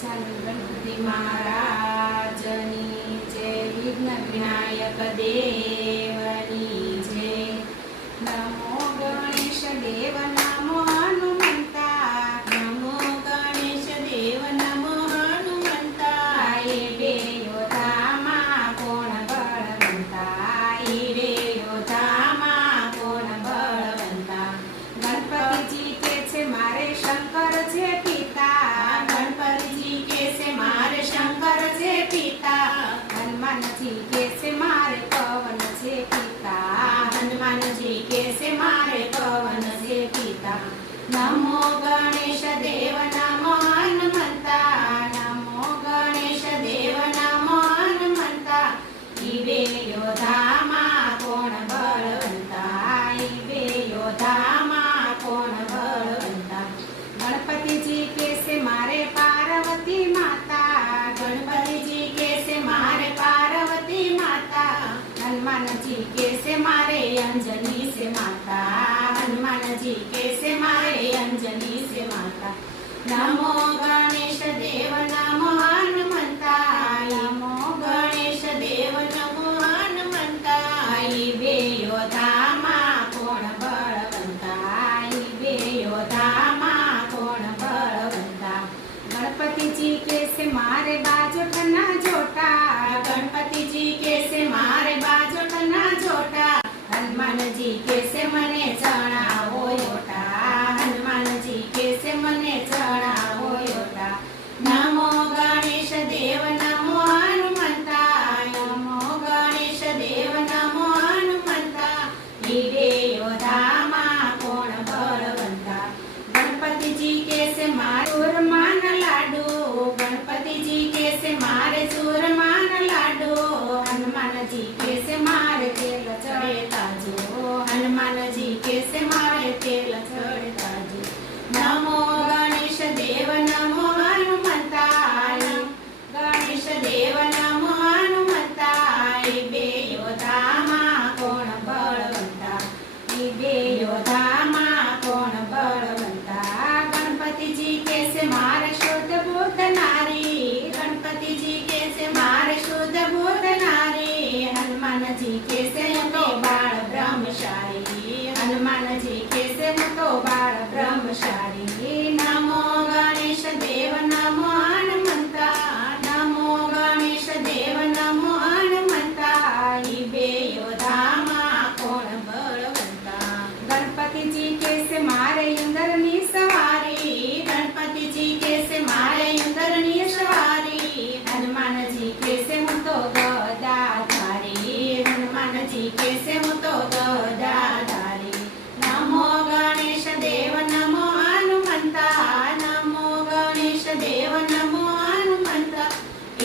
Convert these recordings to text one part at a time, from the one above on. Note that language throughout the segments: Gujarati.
ચાલો ગણપતિ મહારાજની જય, વિઘ્ન વિનાયક દેવની જય. નમો ગણેશ દેવ નમો હનુમંતા, નમો ગણેશ દેવ નમો હનુમંતા. એ બે યોધામાં કોણ બળવંતા, એ બે યોધામાં કોણ બળવંતા. ગણપતિજી કે છે મારે શંકર છે પિતા, ગણપતિજી કે છે મારે શંકર છે પિતા. હનુમાનજી કે છે મારે પવન છે પિતા, હનુમાનજી કે છે મારે પવન છે પિતા. નમો ગણેશ દેવ નમો હનુમંતા, નમો ગણેશ દેવ નમો હનુમંતા. ઈ બે યોધામાં કોણ બળવંતા, ઈ બે યોધામાં કોણ બળવંતા. ગણપતિજી કે છે મારે પાર્વતી માતા, ગણપતિજી કે છે મારે પાર્વતી માતા. હનુમાનજી કે છે મારે અંજની છે માતા, હનુમાનજી કે છે મારે અંજની છે માતા. નમો ગણેશ દેવ નમો હનુમંતા, નમો ગણેશ દેવ નમો હનુમંતા. ઈ બે યોધામાં કોણ બળવંતા, ઈ બે યોધામાં કોણ બળવંતા. ગણપતિજી કે છે મારે બાજોટના જોટા, ગણપતિજી કે છે મારે બાજોટના જોટા. હનુમાનજી કે છે મને ચણાવો યોટા, હનુમાનજી કે છે મને ચણાવો યોટા. નમો ગણેશ દેવ નમો હનુમંતા, નમો ગણેશ દેવ નમો હનુમંતા. ઈ બે યોધામાં કોણ બળવંતા. ગણપતિજી કે છે મારે સુરમાન લાડુ, ગણપતિજી કે છે મારે સુરમાન લાડુ. હનુમાનજી કે છે મારે તેલ ચડેતા જો, હનુમાનજી કે છે મારે તેલ ચડેતા જો. નમો ગણેશ દેવ નમો હનુમંતા, ગણેશ દેવ નમો હનુમંતા. ઈ બે યોધામાં કોણ બળવંતા, ઈ બે યોધામાં કોણ બળવંતા. ગણપતિજી કે છે મારે શુદ્ધ બુદ્ધ નારી, ગણપતિજી કે છે મારે શુદ્ધ બુદ્ધ નારી. હનુમાનજી કે છે હું તો બાળ બ્રહ્મચારી, હનુમાનજી કે છે હું તો બાળ બ્રહ્મચારી. નમો ગણેશ દેવ નમો હનુમંતા, નમો ગણેશ દેવ નમો હનુમંતા. ઈ બે યોધામાં કોણ બળવંતા. ગણપતિજી કે છે મારે ઇન્દ્રની સવારી, ગણપતિજી કે છે મારે ઇન્દ્રની સવારી. હનુમાનજી કે છે હું તો ગદાધારી, હનુમાનજી કે છે હું તો ગદાધારી. નમો ગણેશ દેવ નમો હનુમંતા, નમો ગણેશ દેવ નમો હનુમંતા.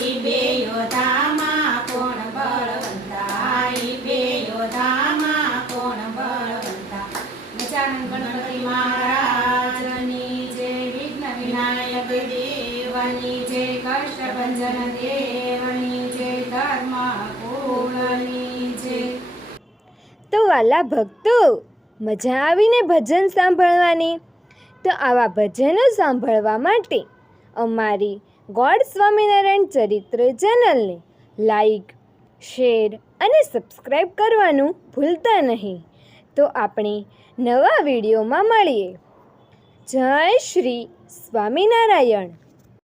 ઈ બે યોધામાં કોણ બળવંતા, ઈ બે યોધામાં કોણ બળવંતા. ગજાનન ગણપતિ મહારાજની જય, વિઘ્ન વિનાયક દેવની જય, કષ્ટભંજન દેવની જય, ધર્મ કુળની જય. તો વાલા ભક્તો, મજા આવીને ભજન સાંભળવાની? તો આવા ભજનો સાંભળવા માટે અમારી ગોડ સ્વામિનારાયણ ચરિત્ર ચેનલને લાઈક, શેર અને સબસ્ક્રાઈબ કરવાનું ભૂલતા નહીં. તો આપણે નવા વિડીયોમાં મળીએ. જય શ્રી સ્વામિનારાયણ.